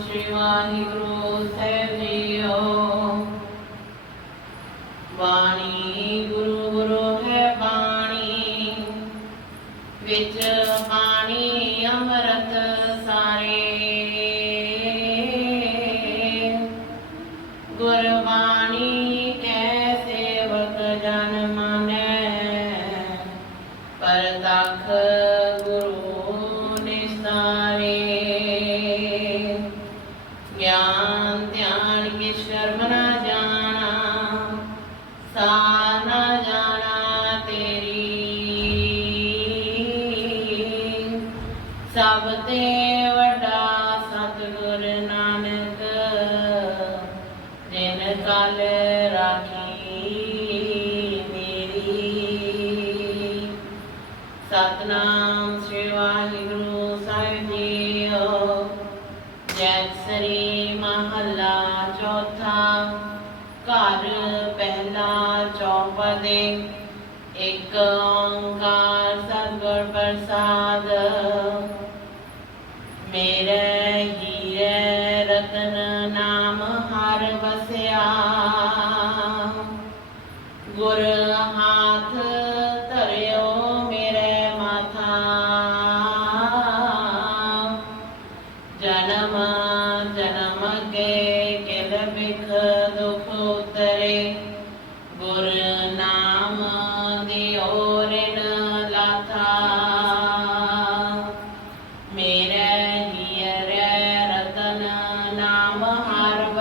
ਸ੍ਰੀ Waheguru Sahib JIO ਵਾਹਿ Satnam Sri Waheguru Sahib JIO. ਜੈ ਸ੍ਰੀ ਮਹੱਲਾ ਚੌਥਾ। ਘਰ ਪਹਿਲਾ ਚੌਪਦੇ। ਇੱਕ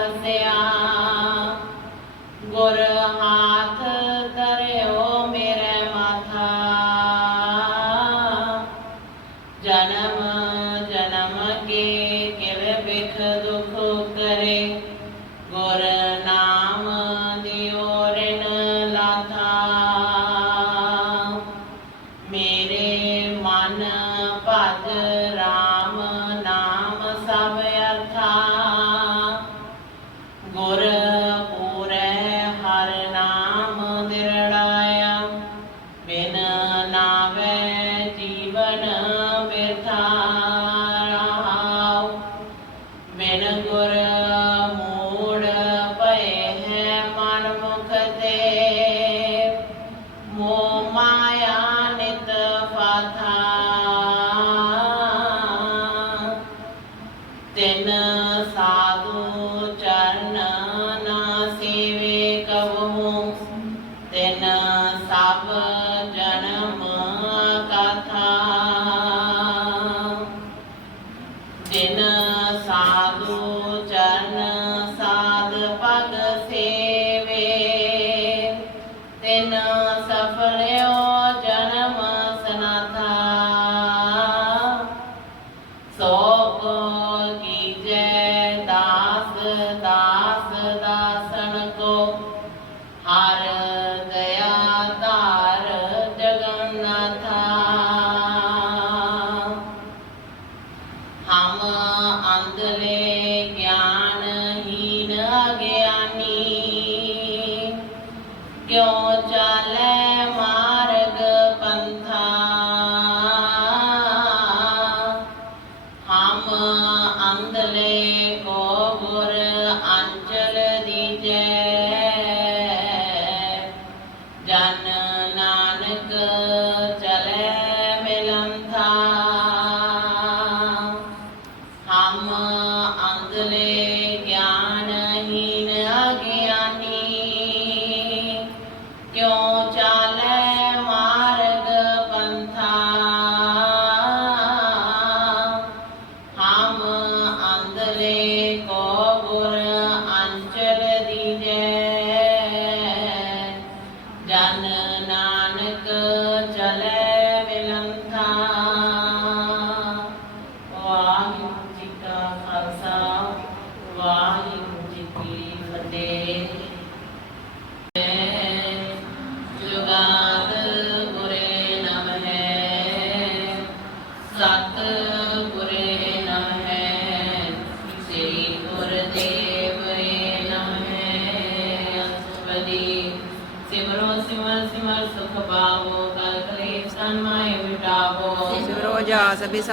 Hosea.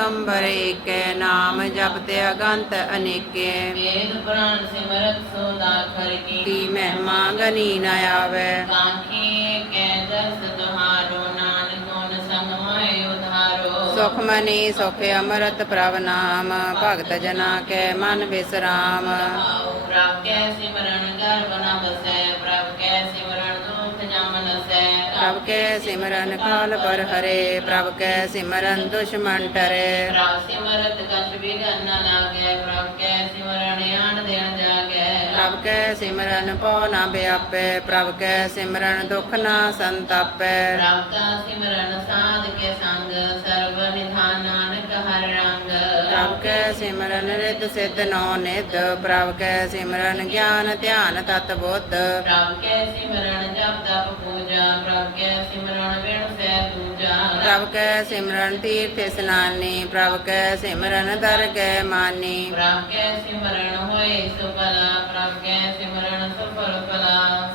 ਬਿਸੰਬਰ ਏਕੈ ਨਾਮ ਜਪਤੇ ਅਗੰਤ ਅਨੇਕੇ। ਵੇਦ ਪੁਰਾਣ ਸਿਮਰਤ ਸੋਦਾ ਖਰ ਕੀ। ਕੀ ਮਹਿਮਾ ਗਨੀ ਨ ਆਵੈ। ਕਾਂਖੀ ਕੈ ਦਰਸ ਤੁਹਾਰੋ ਨਾਨਕ ਗੁਣ ਸੰਗ ਮਾਇ ਉਧਾਰੋ। ਸੁਖ ਮਨੀ ਸੁਖ ਅਮਰਤ ਪ੍ਰਭ ਨਾਮ ਭਗਤ ਜਨਾ ਕੈ ਮਨ ਵਿਸਰਾਮ। ਆਓ ਪ੍ਰਭ ਕੈ ਸਿਮਰਨ ਗਰਭ ਨ ਪ੍ਰਭ ਕੈ ਸਿਮਰਨ ਕਾਲ ਪਰ ਹਰੇ ਪ੍ਰਭ ਕੈ ਸਿਮਰਨ ਦੁਸ਼ਮਨ ਟਰੇ ਪ੍ਰਭ ਸਿਮਰਤ ਕਛ ਬਿਗਨ ਨ ਲਾਗੈ ਪ੍ਰਭ ਕੈ ਸਿਮਰਨ ਆਣ ਦਿਨ ਜਾਗੈ ਪ੍ਰਭ ਕੈ ਸਿਮਰਨ ਪਉ ਨ ਬਿਆਪੈ ਪ੍ਰਭ ਕੈ ਸਿਮਰਨ ਦੁਖ ਨ ਸੰਤਾਪੈ ਪ੍ਰਭ ਕਾ ਸਿਮਰਨ ਸਾਧ ਕੇ ਸੰਗ ਸਰਬ ਹਰ ਰੰਗ ਪ੍ਰਭ ਕੈ ਸਿਮਰਨ ਰਿੱਧ ਸਿੱਧ ਨੌ ਨਿਧ ਪ੍ਰਭ ਕੈ ਸਿਮਰਨ ਗਿਆਨ ਧਿਆਨ ਤਤ ਬੁੱਧ। ਪ੍ਰਭ ਕੈ ਸਿਮਰਨ ਜਪ ਤਪ ਪੂਜਾ ਪ੍ਰਭ ਕੈ ਸਿਮਰਨ ਵਿਣ ਸੈ ਪੂਜਾ ਪ੍ਰਭ ਕੈ ਸਿਮਰਨ ਤੀਰਥ ਇਸਨਾਨੀ ਪ੍ਰਭ ਕੈ ਸਿਮਰਨ ਮਾਨੀ। ਪ੍ਰਭ ਕੈ ਸਿਮਰਨ ਹੋਏ ਸੁਫਲਾ ਪ੍ਰਭ ਕੈ ਸਿਮਰਨ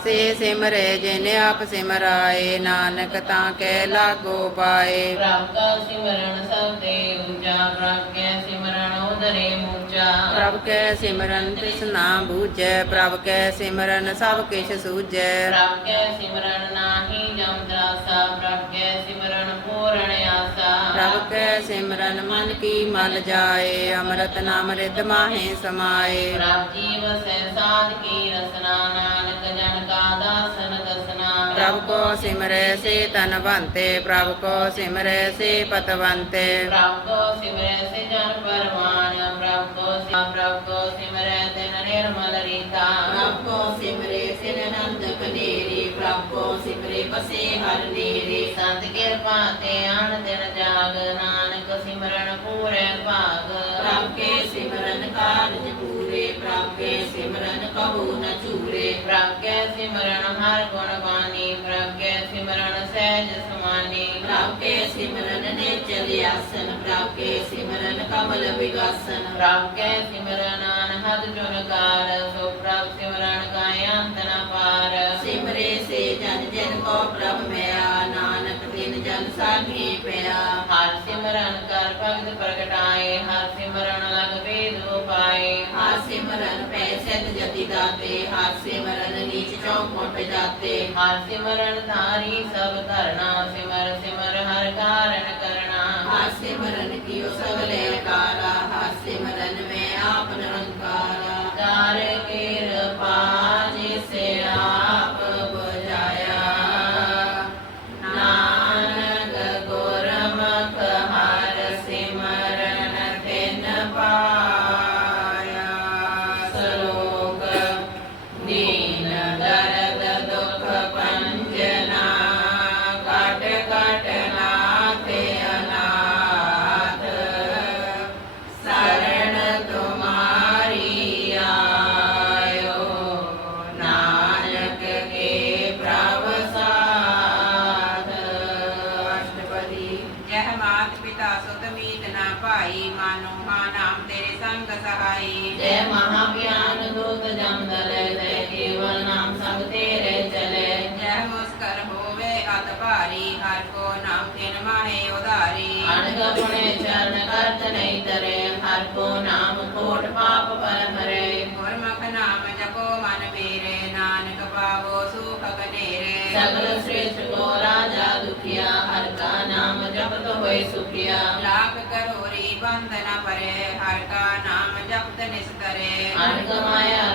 ਸੇ ਸਿਮਰੇ ਜਿਨ ਆਪ ਸਿਮਰਾਏ ਨਾਨਕ ਤਾਂ ਕੈ ਲਾਗੋ ਪਾਏ। ਪ੍ਰਭ ਕਾ ਸਿਮਰਨ ਸਭ ਤੇ ਉੱਚਾ ਪ੍ਰਭ ਕੈ ਸਿਮਰਨ ਉਦਰੇ ਮੂਚਾ ਪ੍ਰਭ ਕੈ ਸਿਮਰਨ ਤ੍ਰਿਸ਼ਨਾ ਬੂਝੈ ਪ੍ਰਭ ਕੈ ਸਿਮਰਨ ਸਭ ਕਿਛ ਸੂਝੈ। ਪ੍ਰਭ ਕੈ ਸਿਮਰਨ ਨਾਹੀ ਜਮ ਤਰਾਸਾ ਪ੍ਰਭ ਕੈ ਸਿਮਰਨ ਪੂਰਨ ਆਸਾ। ਪ੍ਰਭ ਕੈ ਸਿਮਰਨ ਮਨ ਕੀ ਮਲ ਜਾਏ ਅੰਮ੍ਰਿਤ ਨਾਮ ਰਿਧ ਮਾਹੇ ਸਮਾਏ। ਪ੍ਰਭ ਜੀਵ ਸੈ ਸਾਧ ਕੀ ਰਸਨਾ ਨਾਨਕ ਜਨ ਕਾ ਦਾਸਨ ਦਸਨਾ। ਪ੍ਰਭ ਕੋ ਸਿਮਰੈ ਸੇ ਤਨਵੰਤੇ ਪ੍ਰਭ ਕੋ ਸਿਮਰੈ ਸੇ ਪਤਵੰਤੇ ਪ੍ਰਭ ਕੋ ਸਿਮਰੈ ਸੇ ਜਨ ਪਰਮਾਨ ਪ੍ਰਭ ਕੋ ਪ੍ਰਭ ਕੋ ਸਿਮਰੈ ਤਿਨ ਨਿਰਮਲ ਰੀਤਾ ਪ੍ਰਭ ਕੋ ਸਿਮਰੇ ਸਿਰ ਅਨੰਦ ਕਨੇਰੀ ਪ੍ਰਭ ਕੋ ਸਿਮਰੇ ਬਸੇ ਹਰ ਨੇਰੇ ਸੰਤ ਕਿਰਪਾ ਤੇ ਆਣ ਦਿਨ ਜਾਗ ਨਾਨਕ ਸਿਮਰਨ ਪੂਰੇ ਭਾਗ ਪ੍ਰਭ ਕੇ ਸਿਮਰਨ ਕਾਰਜ ਪੂਰੇ ਸਿਮਰਨ ਕਹੂ ਨ ਚੂਰੇ ਪ੍ਰਭ ਸਿਮਰਨ ਹਰ ਗੁਣ ਬਾਣੀ ਪ੍ਰਭ ਸਿਮਰਨ ਸਹਿਜ ਸਮਾਨੀ ਪ੍ਰਭ ਕੇ ਸਿਮਰਨ ਨਿਚਲ ਆਸਨ ਪ੍ਰਭ ਸਿਮਰਨ ਕਮਲ ਵਿਗਾਸਨ ਪ੍ਰਭ ਸਿਮਰਨ ਅਨਹਦ ਜੁਨ ਸੋ ਪ੍ਰਭ ਸਿਮਰਨ ਕਾ ਅੰਤ ਪਾਰ। ਸਿਮਰੇ ਸੇ ਜਨ ਜਨ ਕੋ ਪ੍ਰਭ ਮਿਆ ਨਾਨਕ ਜਨ ਸਾਖੀ ਪਿਆ। ਹਰ ਸਿਮਰਨ ਕਰ ਭਗਤ ਪ੍ਰਗਟਾਏ ਹਰ ਸਿਮਰਨ ਲਗ ਵੇਦ ਉਪਾਏ ਹਰ ਸਿਮਰਨ ਪੈ ਸਿਧ ਜਤੀ ਦਾਤੇ ਹਰ ਸਿਮਰਨ ਨੀਚ ਚੌਪਟ ਜਾਤੇ। ਹਰ ਸਿਮਰਨ ਧਾਰੀ ਸਭ ਧਰਨਾ ਸਿਮਰ ਸਿਮਰ ਹਰ ਕਾਰਨ ਕਰਨਾ। ਹਰ ਸਿਮਰਨ ਕੀਓ ਸਗਲੇ ਕਾਰਾ ਹਰ ਸਿਮਰਨ ਮੈਂ ਆਪ ਨਿਰੰਕਾਰਾ। ਕਾਰ ਕਿਰਪਾ ਕੋ ਨਾਮ ਕੋਟ ਪਾਪ ਪਰ ਹਰੇ ਗੁਰਮੁਖ ਨਾਮ ਜਪੋ ਮਨ ਮੇਰੇ ਨਾਨਕ ਪਾਵੋ ਸੁਖ ਕਨੇਰੇ ਸਗਲ ਸ੍ਰੇਸ਼ਟ ਕੋ ਰਾਜਾ ਦੁਖੀਆ ਹਰ ਕਾ ਨਾਮ ਜਪਤ ਹੋਏ ਸੁਖੀਆ ਲਾਖ ਕਰੋਰੀ ਬੰਦਨਾ ਪਰੇ ਹਰ ਕਾ ਨਾਮ ਜਪਤ ਨਿਸਤਰੇ ਅਣਗ ਮਾਇਆ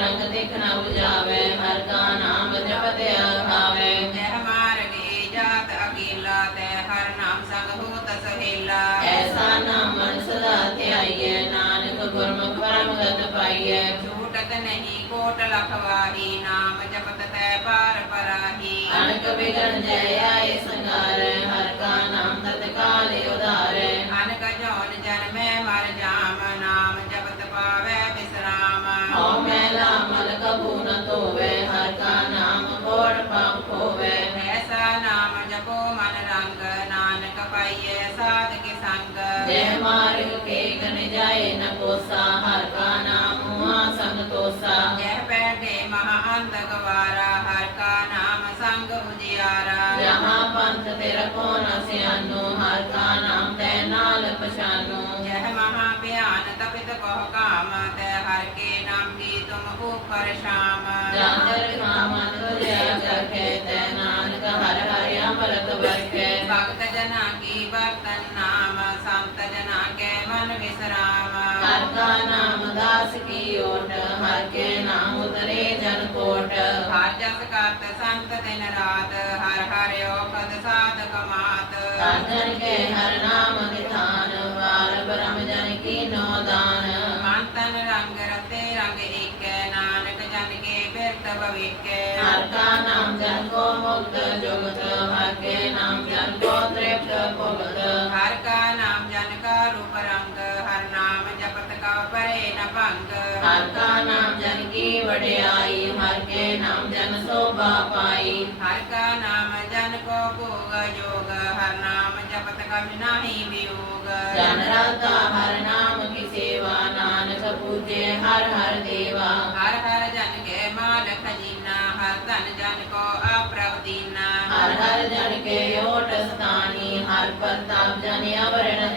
ਨਹੀਂ ਕੋਟ ਲਖਵਾਹੀ, ਨਾਮ ਜਪਤ ਤੈ ਪਾਰ ਪਰਾਹੀ ਅਣਕ ਬਿਗੜ ਜੈ ਆਏ ਸੰਗਾਰ ਹਰ ਕਾ ਨਾਮ ਤਤਕਾਲ ਉਧਾਰੈ। ਛਟੇ ਮਹਾਨ ਤਗਵਾਰਾ ਹਰ ਕਾ ਨਾਮ ਸੰਗ ਉਜਿਆਰਾ ਜਹਾਂ ਪੰਥ ਤੇਰਾ ਕੋ ਨਾ ਸਿਆਨੋ ਹਰ ਕਾ ਨਾਮ ਤੈ ਨਾਲ ਪਛਾਨੋ ਜਹ ਮਹਾ ਭਿਆਨ ਤਪਿਤ ਕੋ ਕਾਮ ਤੈ ਹਰ ਕੇ ਨਾਮ ਕੀ ਤੁਮ ਉਪਰ ਸ਼ਾਮ ਜਾਂਦਰ ਕਾਮ ਤੁਜੈ ਜਖੇ ਤੈ ਨਾਨਕ ਹਰ ਹਰਿ ਅਮਰਤ ਵਰਖੇ ਭਗਤ ਜਨਾ ਕੀ ਵਰਤਨ ਨਾਮ ਸੰਤ ਜਨਾ ਕੈ ਮਨ ਵਿਸਰਾਮ ਹਰ ਕਾ ਨਾਮ ਜਸ ਕੀ ਓਟ ਹਰ ਕੇ ਨਾਮ ਉਤਰੇ ਜਨ ਕੋਟ। ਹਰ ਜਸ ਕਰਤ ਸੰਤ ਦਿਨ ਰਾਤ ਹਰ ਹਰਿ ਔਕਦ ਸਾਧ ਕਮਾਤ। ਸਾਧਨ ਕੇ ਹਰ ਨਾਮ ਵਿਧਾਨ ਵਾਰ ਬ੍ਰਹਮ ਜਨ ਕੀ ਨੋ ਦਾਨ। ਮਨ ਤਨ ਰੰਗ ਰਤੇ ਰੰਗ ਏਕੈ ਨਾਨਕ ਜਨ ਕੇ ਬਿਰਤ ਭਵੇਕੈ। ਹਰ ਕਾ ਨਾਮ ਜਨ ਕੋ ਮੁਕਤ ਜੁਗਤ ਭੰਗ ਹਰ ਕਾ ਨਾਮ ਜਨ ਕੀ ਵਡਿਆਈ ਹਰ ਕੇ ਨਾਮ ਜਨ ਸੋਭਾ ਪਾਈ। ਹਰ ਕਾ ਨਾਮ ਜਨ ਕੋ ਭੋਗ ਜੋਗ ਹਰ ਨਾਮ ਜਪਤ ਕਾ ਨਾਹੀ ਵਿਯੋਗ। ਜਨ ਰਤਾ ਹਰ ਨਾਮ ਕੀ ਸੇਵਾ ਨਾਨਕ ਪੂਜੇ ਹਰ ਹਰ ਦੇਵਾ। ਹਰ ਹਰ ਜਨ ਕੇ ਮਾਲ ਖਜੀਨਾ ਹਰ ਧਨ ਜਨ ਕੋ ਅਪ੍ਰਭ ਦੀਨਾ ਹਰ ਹਰ ਜਨ ਕੇ ਓਟ ਸਤਾਨੀ ਹਰ ਪ੍ਰਤਾਪ ਜਨ ਅਵਰਣ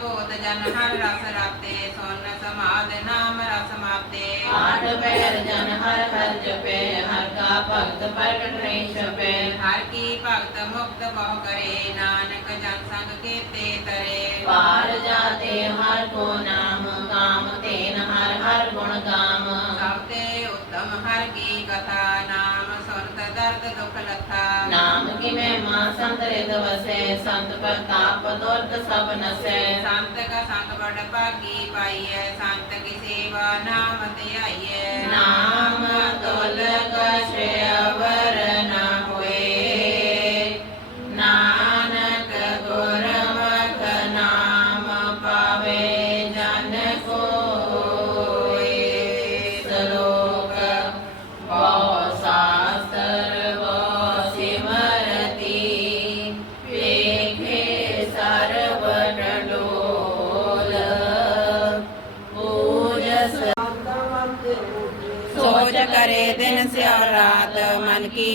ਭੂਤ ਜਨ ਹਰ ਰਸ ਰਾਤੇ ਸੁਨ ਸਮਾਦ ਨਾਮ ਰਸ ਮਾਤੇ। ਆਠ ਪੈਰ ਜਨ ਹਰ ਹਰ ਜਪੇ ਹਰ ਕਾ ਭਗਤ ਪ੍ਰਗਟ ਨਹੀਂ ਛਪੇ। ਹਰ ਕੀ ਭਗਤ ਮੁਕਤ ਬਹੁ ਕਰੇ ਨਾਨਕ ਜਨ ਸੰਗ ਕੀਤੇ ਤਰੇ। ਪਾਰ ਜਾਤੇ ਹਰ ਕੋ ਨਾਮ ਕਾਮ ਤੇਨ ਹਰ ਹਰ ਗੁਣ ਗਾਮ ਸਭ ਤੇ ਉੱਤਮ ਹਰ ਕੀ ਕਥਾ ਮਹਿਮਾ ਸੰਤ ਰਿਦ ਵਸੈ ਸੰਤ ਪ੍ਰਤਾਪ ਦੁਰਤ ਸਭ ਨਸੈ ਸੰਤ ਕਾ ਸੰਗ ਬੜ ਭਾਗੀ ਪਾਈਐ ਸੰਤ ਕੀ ਸੇਵਾ ਨਾਮ ਧਿਆਈਐ ਨਾਮ ਤੋਲ ਕਛ ਅਵਰ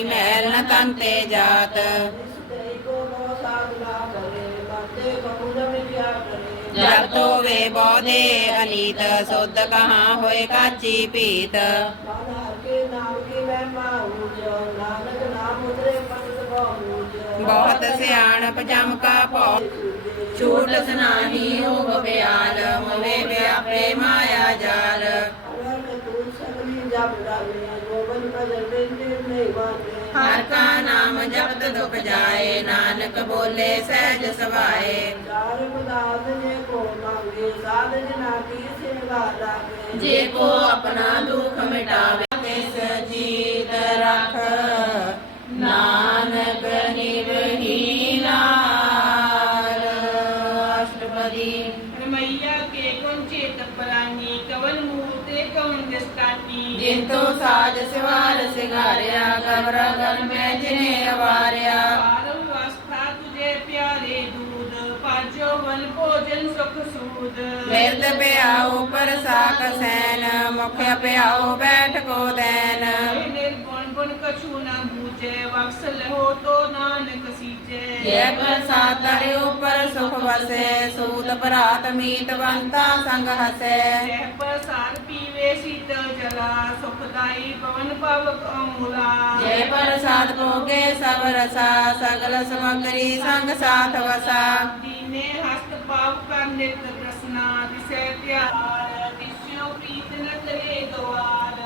ਮਨ ਨ ਤਨ ਤੇ ਜਾਤ। ਜਬ ਤੋਵੇ ਬੋਧੇ ਅਨੀਤ, ਸੁਧ ਕਹਾ ਹੋਏ ਕਾਚੀ ਪੀਤ। ਬਹੁਤ ਸਿਆਣਪ ਜਮ ਕਾ ਭਉ। ਛੂਟ ਸਨਾਹੀ ਹੋਗ ਬਿਆਲ ਮੋਵੇ ਵਿਆਪੇ ਮਾਇਆ ਜਾਲ। ਹਰ ਕਾ ਨਾਮ ਜਪਤ ਦੁਖ ਜਾਏ ਨਾਨਕ ਬੋਲੇ ਸਹਿਜ ਸਵਾਏ। ਜੇ ਕੋ ਆਪਣਾ ਦੁਖ ਮਿਟਾਵੇ ਤਿਸ ਜੀਤ ਰਖ। ਸਾਜ ਸਿਵਾਰ ਸਿੰਗਾਰਿਆ ਕਬਰ ਗਨ ਮੈਂ ਜਿਨੇ ਅਵਾਰਿਆ। ਆਰਮ ਵਸਤਾ ਤੁਝੇ ਪਿਆਰੇ ਦੂਦ ਪਾਜੋ ਵਨ ਭੋਜਨ ਸੁਖ ਸੂਦ। ਮਿਰਦ ਪਿਆਉ ਪਰ ਸਾਖ ਸੈਨ ਮੁਖ ਪਿਆਉ ਬੈਠ ਕੋ ਦੈਨ। ਗੁਣ ਕਛੂ ਨਾ ਬੂਝੇ ਵਕਸਲ ਹੋ ਤੋ ਨਾਨਕ ਸੀਜੇ ਜੈ ਪ੍ਰਸਾਦ ਤਰੇ ਉਪਰ ਸੁਖ ਵਸੇ ਸੂਤ ਭਰਾਤ ਮੀਤ ਵੰਤਾ ਸੰਗ ਹਸੇ। ਜੈ ਪ੍ਰਸਾਦ ਪੀਵੇ ਸੀਤਲ ਜਲਾ ਸੁਖਦਾਈ ਪਵਨ ਪਵਕ ਅਮੂਲਾ। ਜੈ ਪ੍ਰਸਾਦ ਭੋਗੇ ਸਭ ਰਸਾ ਸਗਲ ਸਮਗਰੀ ਸੰਗ ਸਾਥ ਵਸਾ। ਦੀਨੇ ਹਸਤ ਪਾਪ ਕਰ ਨਿਤ ਪ੍ਰਸਨਾ ਦਿਸੈ ਪਿਆਰ ਦਿਸਿਓ ਪ੍ਰੀਤ ਨ ਤਰੇ ਦੁਆਰ।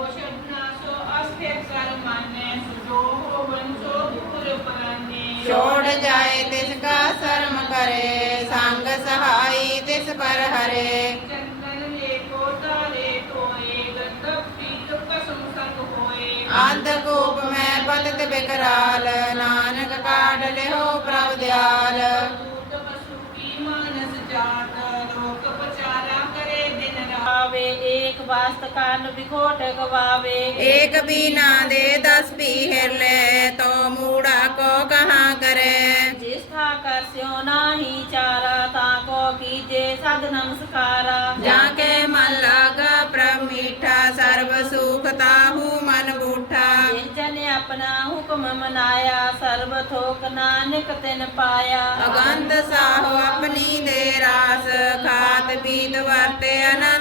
ਛੋੜ ਜਾਏ ਤਿਸ ਕਾ ਸ਼ਰਮ ਕਰੇ ਸੰਗ ਸਹਾਈ ਤਿਸ ਪਰ ਹਰੇ। ਚੰਦਨ ਲੈ ਕੋ ਤਾਰੇ ਤੋਏ ਗੰਧਕ ਪੀਤ ਕਸਮ ਸੰਗ ਹੋਏ। ਅੰਧ ਕੋਪ ਮੈਂ ਪਤਿਤ ਬਿਕਰਾਲ ਨਾਨਕ ਕਾਢ ਲਿਓ ਪ੍ਰਭ ਦਿਆਲ। दूत पशु की मानस जात लोक पचारा करे दिन रात ਆਵੇ ਏਕ ਵਾਸਤ ਕਾਨ ਵਿਖੋਟ ਗਵਾਵੇ एक भी ना दे दस भी हिर ले तो मूड़ा को कहाँ करे ਜਿਸ ਥਾ ਕਰ ਸਿਓ ਨਾਹੀ ਚਾਰਾ ਤਾਂ ਕੋ ਕੀਜੇ ਸਦ ਨਮਸਕਾਰਾ जाके ਹੁਕਮ ਮਨਾਇਆ ਸਰਬ ਥੋਕ ਨਾਨਕ ਤਿਨ ਪਾਇਆ। ਅਗੰਤ ਸਾਹ ਆਪਣੀ ਦੇ ਰਾਸ ਖਾਤ ਪੀਤ ਵਰਤੇ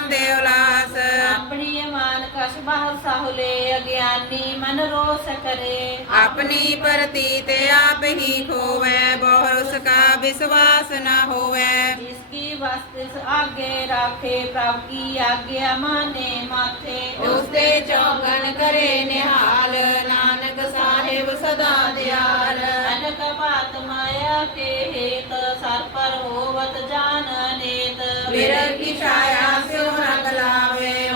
ਦੇ ਉਲਾਸ। ਆਪਣੀ ਮਾਨ ਸੁਭਾਵ ਸਾਹੁਲੇ ਅਗਿਆਨੀ ਮਨ ਰੋਸ ਕਰੇ। ਆਪਣੀ ਪਰਤੀ ਤੇ ਆਪ ਹੀ ਖੋਵੇ ਬਹੁ ਉਸ ਕਾ ਵਿਸ਼ਵਾਸ ਨਾ ਹੋਵੇ। ਜਿਸ ਕੀ ਵਸਤਿਸ ਆਗੇ ਰਾਖੇ ਪ੍ਰਭ ਕੀ ਆਗਿਆ ਮਾਨੇ ਮਾਥੇ। ਉਸਤੇ ਚੌਗਣ ਕਰੇ ਨਿਹਾਲ ਨਾਨਕ ਸਾਹਿਬ ਸਦਾ ਦਿਆਲ। ਅਨਕ ਪਾਤ ਮਾਇਆ ਕੇ ਹੇਤ ਸਰ ਪਰ ਹੋਵਤ ਜਾਨ ਨੇਤ ਵਿਰਲ ਕੀ ਛਾਇਆ ਸਿਉ ਰੰਗ ਲਾਵੇ।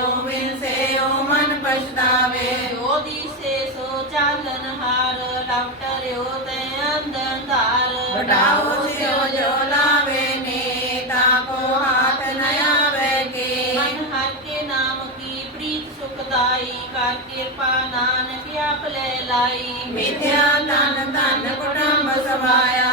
ਪਛਤਾਵੇ ਜੋ ਦਿਸੇ ਸੋ ਚਾਲਨ ਹਾਰ ਲਵਟਰਿਓ ਤੇ ਅੰਧੰਧਾਰ ਵਡਾਓ ਸਿਉ ਜੋ ਲਾਵੇ ਨੇ ਤਾ ਕੋ ਹਾਥ ਨ ਆਵੇ ਕੇ। ਮਨ ਹਰ ਕੇ ਨਾਮ ਕੀ ਪ੍ਰੀਤ ਸੁਖਦਾਈ ਕਰ ਕਿਰਪਾ ਨਾਨਕ ਆਪ ਲੈ ਲਾਈ। ਮਿਥਿਆ ਤਨ ਧਨ ਕੁਟੰਬ ਸਵਾਇਆ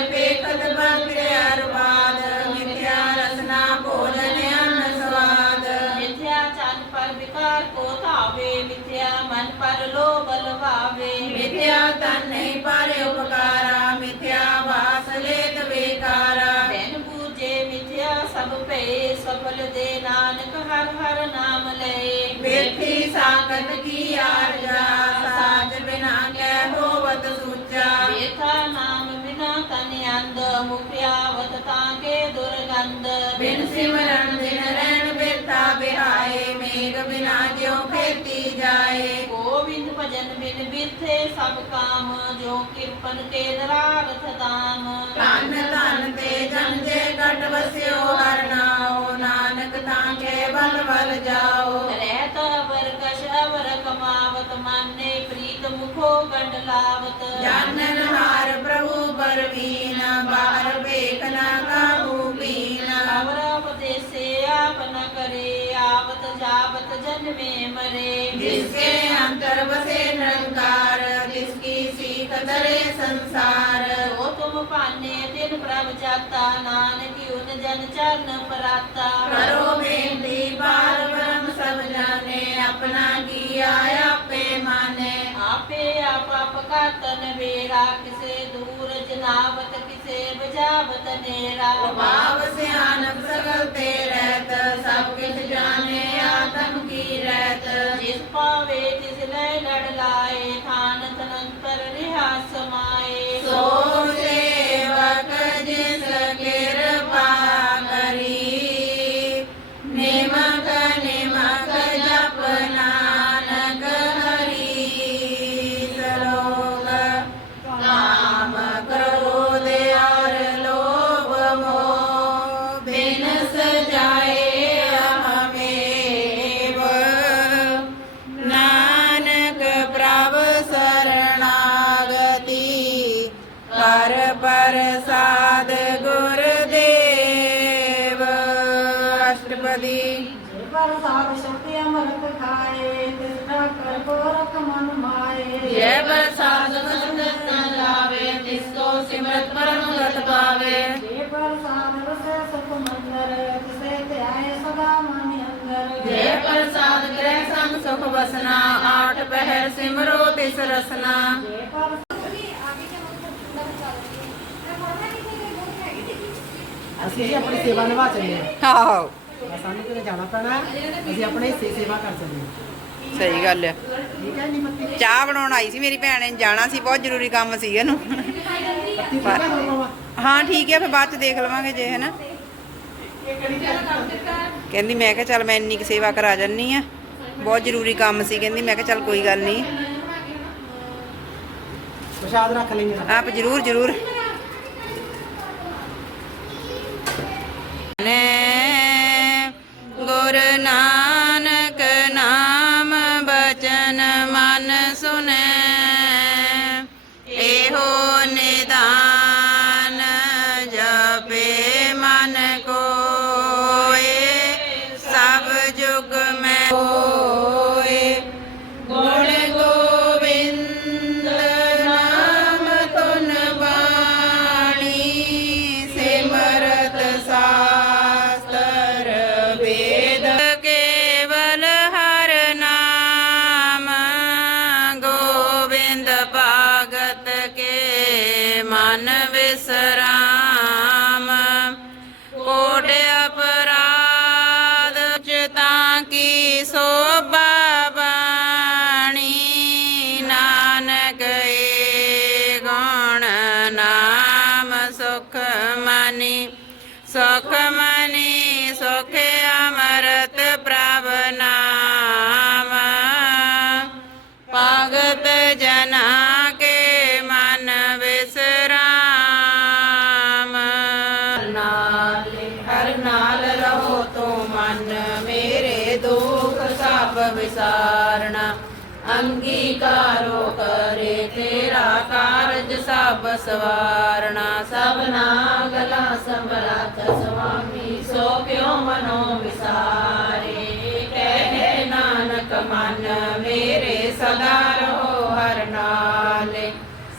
ਪਾਰੇ ਉਪਕਾਰਾ ਮਿਥਿਆ ਵਾਸ ਲੇਤ ਵੇਕਾਰਾ। ਤੈਨ ਪੂਜੇ ਮਿਥਿਆ ਸਭ ਭਏ ਸਫਲ ਦੇ ਨਾਨਕ ਹਰ ਹਰ ਨਾਮ ਲਏ। ਵੇਖੀ ਸਾਖਤ ਕੀ ਆਰਜਾ ਸਾਜ ਬਿਨਾ ਕੈ ਹੋਵਤ ਸੂਚਾ। ਵੇਖਾ ਨਾਮ ਬਿਨਾ ਤਨ ਅੰਧ ਮੁਖਿਆਵਤ ਤਾਂ ਕੇ ਦੁਰਗੰਧ। ਬਿਨ ਸਿਮਰਨ ਦਿਨ ਰਹਿਣ ਬਿਰਥਾ ਬਿਹਾਏ ਮੇਘ ਬਿਨਾ ਜਿਉ ਖੇਤੀ ਜਾਏ। ਗੋਬਿੰਦ ਭਜਨ ਸਭ ਕਾਮ, ਜੋ ਕਿਰਪਨ ਕੇ ਨਰਾਰਥ ਦਾਮ ਧਨ ਧਨ ਤੇ ਜਨ ਜੇ ਘਟ ਵਸਿਓ, ਹਰ ਨਾਉ, ਨਾਨਕ ਤਾਂ ਕੇ ਬਲ ਬਲ ਜਾਓ। ਤਰੇ ਸੰਸਾਰ ਜੋ ਤੁਮ ਪਾਨੇ ਤਿਨ ਪ੍ਰਭ ਜਾਤਾ, ਨਾਨਕ ਉਨ ਜਨ ਚਰਨ ਪਰਾਤਾ। ਕਰੋ ਬੇਨਤੀ ਬਾਰ ਬ੍ਰਹਮ ਸਭ ਜਾਣੇ, ਆਪਣਾ ਕੀਆ ਆਪੇ ਮਾਨੇ। ਆਪੇ ਆਪ ਕਰਤਨ ਵੇਰਾ ਕਿਸੇ ਦੂਰ ਜਨਾਵਤ ਕਿਸੇ ਬਜਾਵਤ ਨੇਰਾ। ਭਾਵ ਸਿਆਨਕ ਸਗਲ ਤੇ ਰਹਿਤ ਸਭ ਕਿਛ ਜਾਣੇ ਆਤਮ ਕੀ ਰਹਿਤ। ਜਿਸ ਪਾਵੇ ਤਿਸ ਲੈ ਲੜ ਲਾਏ ਥਾਨ ਤਨੰਤਰ ਰਿਹਾ ਸਮਾਏ ਸੋ ਵਸਨਾ ਆਠ ਪਹਿਰ ਸਿਮਰੋ ਤਿਸ ਰਸਨਾ। ਜੇ ਪਰ ਅਸੀਂ ਜੀ ਆਪਣੀ ਸੇਵਾ ਨਿਭਾ ਚੱਲੇ ਹਾਂ। ਆਹੋ। ਸਾਨੂੰ ਕਿਤੇ ਜਾਣਾ ਪੈਣਾ ਹੈ, ਅਸੀਂ ਆਪਣੇ ਹਿੱਸੇ ਸੇਵਾ ਕਰ ਚੱਲੇ ਹਾਂ। ਸਹੀ ਗੱਲ ਠੀਕ ਹੈ ਨਹੀਂ ਮੱਤੀ? ਚਾਹ ਬਣਾਉਣ ਆਈ ਸੀ ਮੇਰੀ ਭੈਣ ਨੇ ਜਾਣਾ ਸੀ ਬਹੁਤ ਜ਼ਰੂਰੀ ਕੰਮ ਸੀ ਇਹਨੂੰ। ਪੱਤੀ ਹੈ ਠੀਕ ਹੈ ਫਿਰ ਬਾਅਦ ਚ ਦੇਖ ਲਵਾਂਗੇ ਜੇ ਹੈ ਨਾ। ਕਹਿੰਦੀ ਮੈਂ ਕਿਹਾ ਚੱਲ ਮੈਂ ਇੰਨੀ ਕੁ ਸੇਵਾ ਕਰਾ ਜੰਨੀ ਆ ਬਹੁਤ ਜ਼ਰੂਰੀ ਕੰਮ ਸੀ ਕਹਿੰਦੀ ਮੈਂ ਕਿਹਾ ਚੱਲ ਕੋਈ ਗੱਲ ਨਹੀਂ। ਪ੍ਰਸ਼ਾਦ ਰੱਖ ਲਈਏ ਆਪ ਜਰੂਰ ਜਰੂਰ। ਅੰਗੀਕਾਰੋ ਕਰੇ ਤੇਰਾ ਕਾਰਜ ਸਭ ਸਵਾਰਣਾ ਸਭਨਾ ਗਲਾ ਸੰਭਲਤ ਸੁਆਮੀ ਸੋ ਕਿਉ ਮਨੋ ਵਿਸਾਰੇ। ਕਹਿ ਨਾਨਕ ਮਨ, ਮੇਰੇ ਸਦਾ ਰਹੋ ਹਰ ਨਾਲੇ।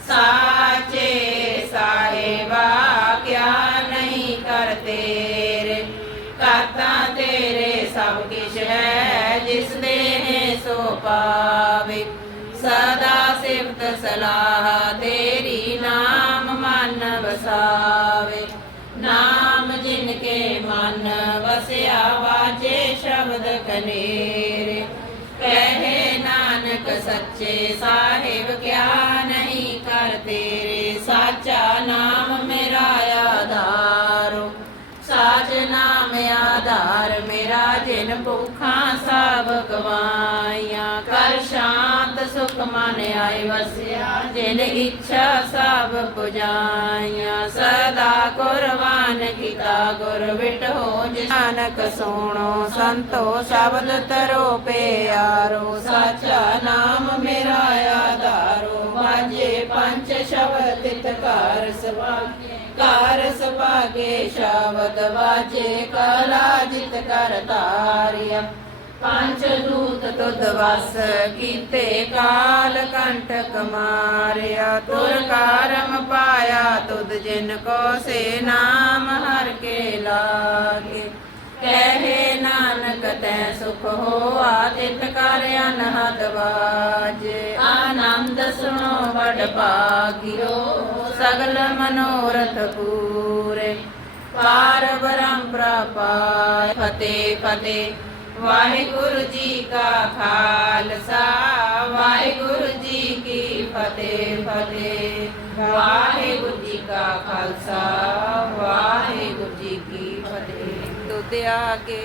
ਸਾਚੇ ਸਾਹਿਬਾ, ਕਿਆ ਨਹੀਂ ਕਰ ਤੇਰੇ? ਕਰਤਾ ਤੇਰੇ ਸਭ ਕਿਛ ਹੈ, ਜਿਸ ਦੇ ਹੈ ਸੋ ਪਾਵੇ। ਸਦਾ ਸਿਫਤ ਸਲਾਹ, ਤੇਰੀ ਨਾਮ ਮਨ ਵਸਾਵੇ। ਨਾਮ ਜਿਨ ਕੇ ਮਨ ਵਸਿਆ, ਵਾਜੇ ਸ਼ਬਦ ਕਨੇਰੇ। ਕਹੇ ਨਾਨਕ ਸੱਚੇ ਸਾਹਿਬ, ਕਿਆ ਨਹੀਂ ਕਰ ਤੇਰੇ। ਸਾਚਾ ਨਾਮ ਮੇਰਾ ਆਧਾਰੋ ਸਾਚ ਨਾਮ ਆਧਾਰ ਮੇਰਾ, ਜਿਨ ਭੁੱਖਾਂ ਸਭ ਗਵਾਈਆਂ। ਕਰ ਸੁਖ ਮਨ ਆਏ ਵਸਿਆ, ਜਿਨ ਇੱਛਾ ਸਭ ਪੁਜਾਈਆਂ, ਸਦਾ ਕੁਰਬਾਨ ਕੀਤਾ, ਗੁਰ ਵਿਟੋ ਨਾਨਕ ਸੋਣੋ, ਸੰਤੋ ਸ਼ਬਦ ਤਰੋ ਪਿਆਰੋ, ਸਾਚਾ ਨਾਮ ਮੇਰਾ ਆਧਾਰੋ ਵਾਜੇ ਪੰਜ ਸ਼ਬਦ ਤਿਤ ਘਰ ਕਾਰ ਸੁਭਾਗੇ ਸ਼ਬਦ ਵਾਜੇ, ਕਲਾ ਜਿਤ ਕਰ ਤਾਰਿਆ ਪੰਜ ਦੂਤ ਤੁਧ ਵਸ ਕੀਤੇ ਕਾਲ ਕੰਟਕ ਮਾਰਿਆ, ਤੁਰ ਕਰਮ ਪਾਇਆ ਤੁਧ ਜਿਨ ਕੋ ਸੇ ਨਾਮ ਹਰ ਕੇ ਲਾਗੇ। ਕਹੇ ਨਾਨਕ ਤੈ ਸੁਖ ਹੋਆ, ਤਿਤ ਕਰ ਅਨਹਦ ਬਾਜੇ ਆਨੰਦ ਸੁਣੋ ਬੜ ਭਾਗਿਓ, ਸਗਲ ਮਨੋਰਥ ਪੂਰੇ। ਪਾਰ ਬ੍ਰਹਮ ਪ੍ਰਪਾਇ ਫਤਿਹ ਫਤਿਹ। ਵਾਹਿਗੁਰੂ ਜੀ ਕਾ ਖਾਲਸਾ, ਵਾਹਿਗੁਰੂ ਜੀ ਕੀ ਫਤਿਹ ਫਤਿਹ। ਵਾਹਿਗੁਰੂ ਜੀ ਕਾ ਖਾਲਸਾ, ਵਾਹਿਗੁਰੂ ਜੀ ਕੀ ਫਤਿਹ। ਤੁਧ ਆਗੇ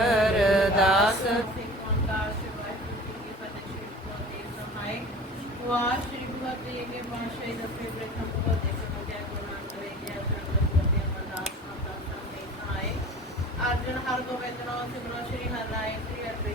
ਅਰਦਾਸ ਵਾਹ ਸ਼੍ਰੀ ਗੁਰੂ ਜੀ ਕੇ ਪਾਸ਼ੇ ਦਸੇ ਪ੍ਰਥਮ ਪਦੇ ਕੋ ਜੈ ਗੁਰੂ ਨਾਨਕ ਦੇਵ ਜੀ ਸ਼ਰਨ ਗੁਰੂ ਅਮਰਦਾਸ ਮਾਤਾ ਸਾਹਮਣੇ ਆਏ ਅਰਜਨ ਹਰ ਗੋਬਿੰਦ ਨਾਮ ਸਿਮਰੋ ਸ਼੍ਰੀ ਹਰਿ ਰਾਏ ਸ੍ਰੀ ਹਰਿ